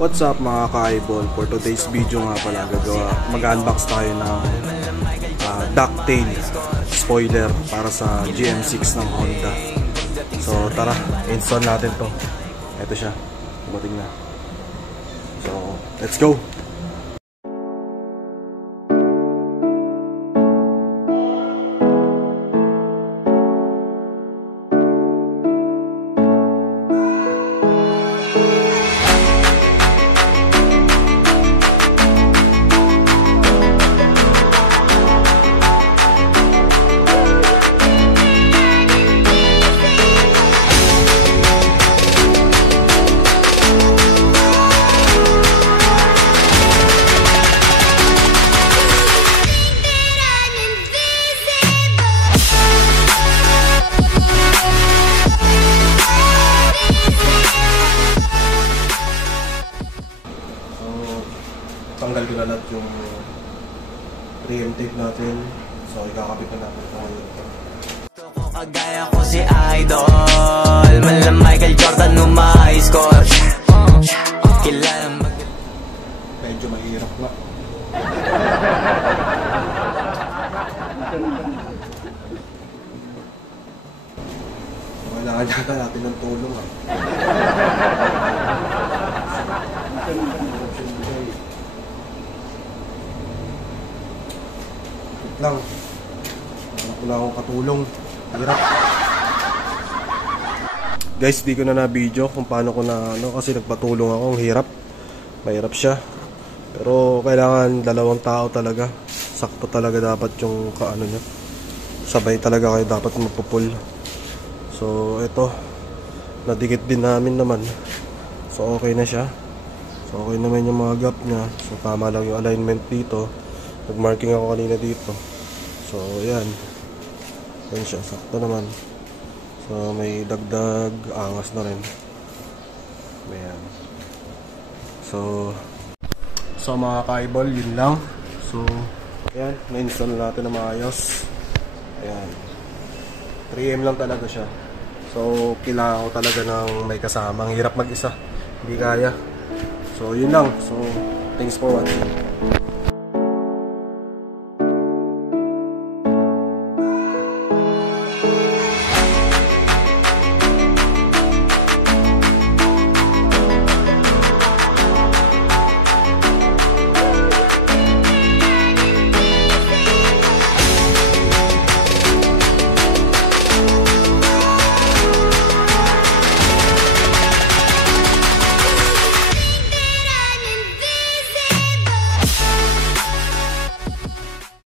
What's up mga ka-eyeball? For today's video nga pala mag-unbox tayo ng ducktail spoiler para sa GM6 ng Honda. So tara, install natin to. Ito siya, dumating na. So let's go! Tanggal ko na lahat yung pre-em tape natin. So, ikakapit na natin ito ngayon. Kagaya ko si Idol, malam Michael Jordan nung ma-score. Medyo mahirap nga. Kailangan yata natin ng tulong ha. Lang wala akong katulong, hirap guys. Di ko na video kung paano ko na kasi nagpatulong ako. Ang hirap, mahirap siya, pero kailangan dalawang tao talaga. Sakto talaga dapat yung kaano niya, sabay talaga kayo dapat magpupul. So ito, nadikit din namin naman, so okay na siya. So okay naman yung mga gap niya, so tama lang yung alignment dito. Nag-marking ako kanina dito. So, yan. Yan siya. Sakto naman. So, may dagdag angas na rin. Ayan. So mga ka-eyeball, yun lang. So, ayan. Na-install natin na maayos. Ayan. 3M lang talaga siya. So, kailangan ko talaga ng may kasama. Ang hirap mag-isa. Hindi kaya. So, yun lang. So, thanks for watching.